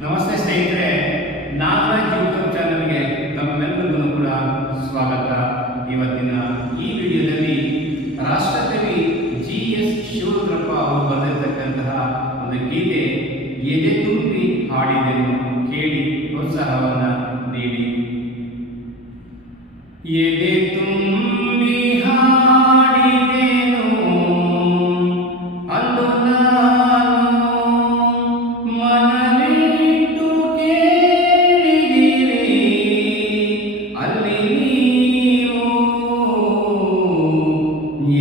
ನಮಸ್ತೆ ಸ್ನೇಹಿತರೆ, ನಾಗರಾಜ್ ಯೂಟ್ಯೂಬ್ ಚಾನಲ್ಗೆ ತಮ್ಮೆಲ್ಲರಿಗೂ ಕೂಡ ಸ್ವಾಗತ. ಇವತ್ತಿನ ಈ ವಿಡಿಯೋದಲ್ಲಿ ರಾಷ್ಟ್ರಕವಿ ಜಿ.ಎಸ್. ಶಿವರುದ್ರಪ್ಪ ಅವರು ಬರೆದಿರ್ತಕ್ಕಂತಹ ಒಂದು ಗೀತೆ ಎದೆ ತುಂಬಿ ಹಾಡಿದೆನು, ಕೇಳಿ ಪ್ರೋತ್ಸಾಹವನ್ನು ನೀಡಿ. ಎದೆ ತುಂಬಿ ಹಾಡಿದೆನು ಅಂದು ನಾನು ಮನವಿಟ್ಟು ಕೇಳಿದಿರಿ ಅಲ್ಲಿ ನೀವು.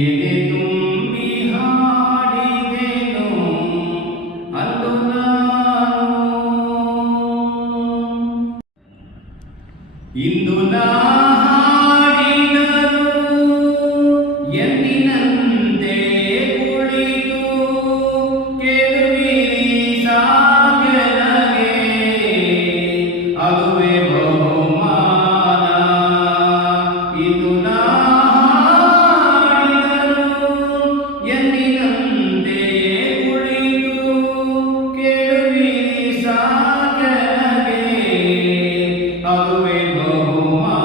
ಎದೆ ತುಂಬಿ ಹಾಡಿದೆನು ಅಂದು ನಾನು ಇಂದು ನಾ ಎಂದಿನಂತೆ ಕುಳಿತು ಕೇಳುವಿರಿ ಸಾಕೆನಗೆ, ಅದುವೇ ಬಹುಮಾನ. ಇದು ನಾ ಹಾಡಿದರು ಎಂದಿನಂತೆ ಕುಳಿತು ಕೇಳುವಿರಿ ಸಾಕೆನಗೆ, ಅದುವೇ ಬಹುಮಾನ.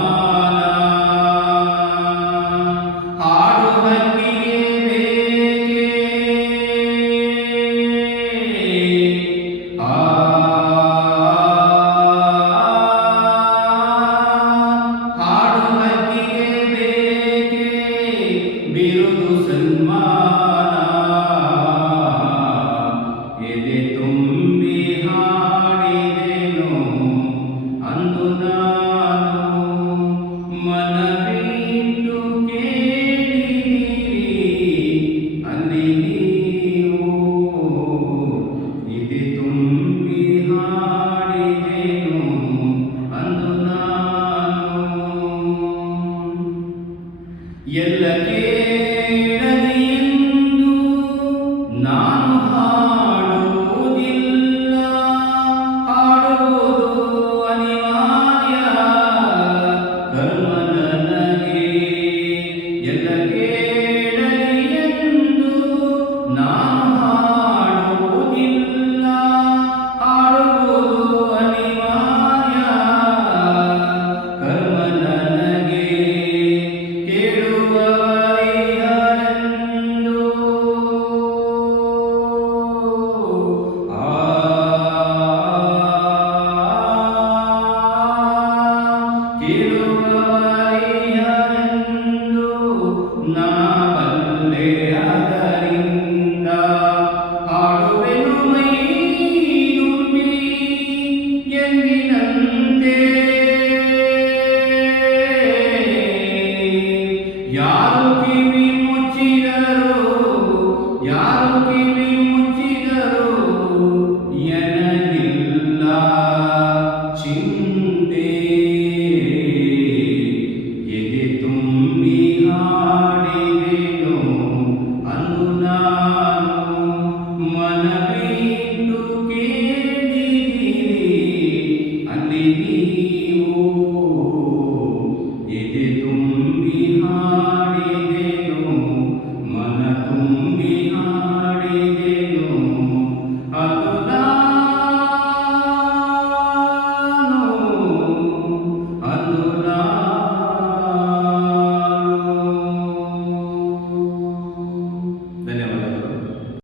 ಬಿರುದು ಸನ್ಮಾನ ಎದೆ ತುಂಬಿ ಹಾಡಿದೆ